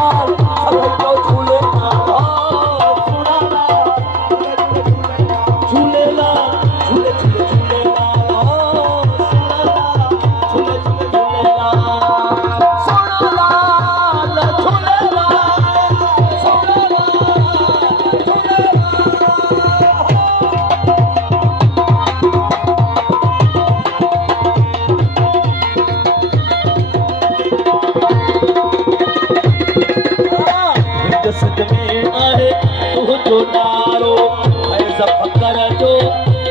लाल सभई जो झूलेलाल झूलेलाल झूले झूले झूलेलाल झूले झूले झूलेलाल सोनालाल झूलेलाल सोनालाल सद में आहे तू जो नारो ऐसा फकर जो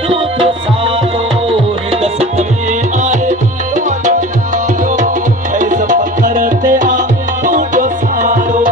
दूध सारो हिंद सद में आहे तू जो नारो ऐसा फकर ते आ तू जो सारो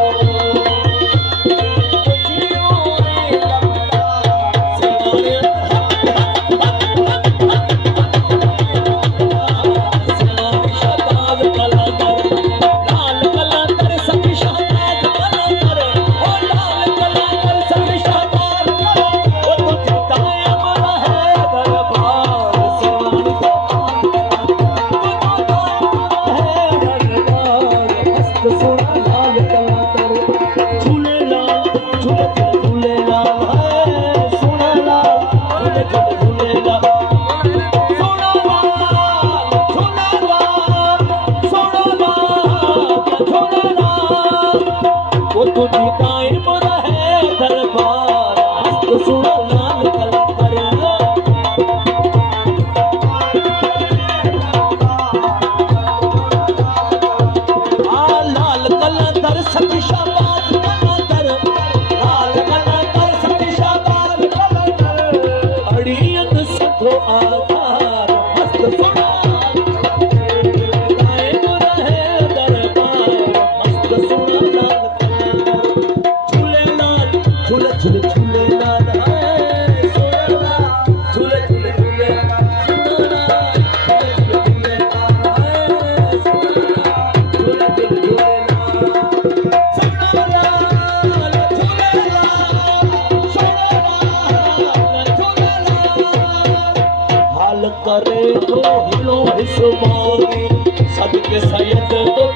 करे तो हिलो हिस्सो मारी सद के सैयद तो